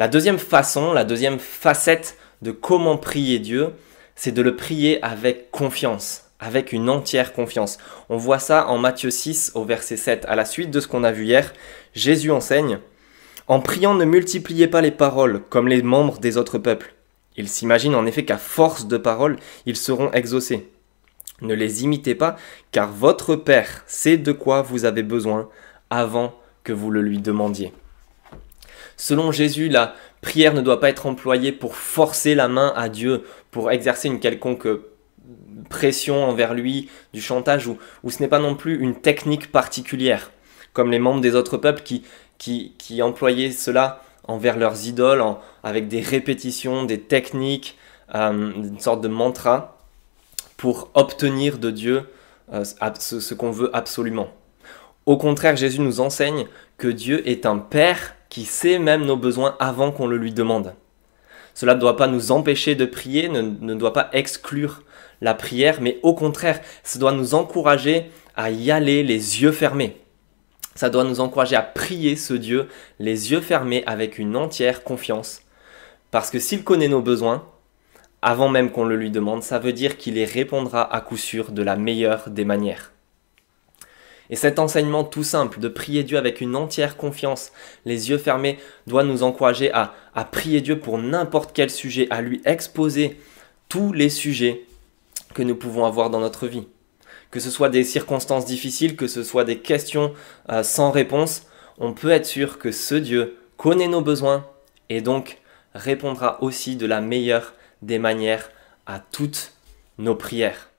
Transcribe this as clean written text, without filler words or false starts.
La deuxième façon, la deuxième facette de comment prier Dieu, c'est de le prier avec confiance, avec une entière confiance. On voit ça en Matthieu 6 au verset 7. À la suite de ce qu'on a vu hier, Jésus enseigne: en priant, ne multipliez pas les paroles comme les membres des autres peuples. Ils s'imaginent en effet qu'à force de paroles, ils seront exaucés. Ne les imitez pas, car votre Père sait de quoi vous avez besoin avant que vous le lui demandiez. Selon Jésus, la prière ne doit pas être employée pour forcer la main à Dieu, pour exercer une quelconque pression envers lui, du chantage, ou ce n'est pas non plus une technique particulière, comme les membres des autres peuples qui employaient cela envers leurs idoles, avec des répétitions, des techniques, une sorte de mantra, pour obtenir de Dieu ce qu'on veut absolument. Au contraire, Jésus nous enseigne que Dieu est un Père qui sait même nos besoins avant qu'on le lui demande. Cela ne doit pas nous empêcher de prier, ne doit pas exclure la prière, mais au contraire, ça doit nous encourager à y aller les yeux fermés. Ça doit nous encourager à prier ce Dieu les yeux fermés avec une entière confiance. Parce que s'il connaît nos besoins, avant même qu'on le lui demande, ça veut dire qu'il les répondra à coup sûr de la meilleure des manières. Et cet enseignement tout simple de prier Dieu avec une entière confiance, les yeux fermés, doit nous encourager à prier Dieu pour n'importe quel sujet, à lui exposer tous les sujets que nous pouvons avoir dans notre vie. Que ce soit des circonstances difficiles, que ce soit des questions sans réponse, on peut être sûr que ce Dieu connaît nos besoins et donc répondra aussi de la meilleure des manières à toutes nos prières.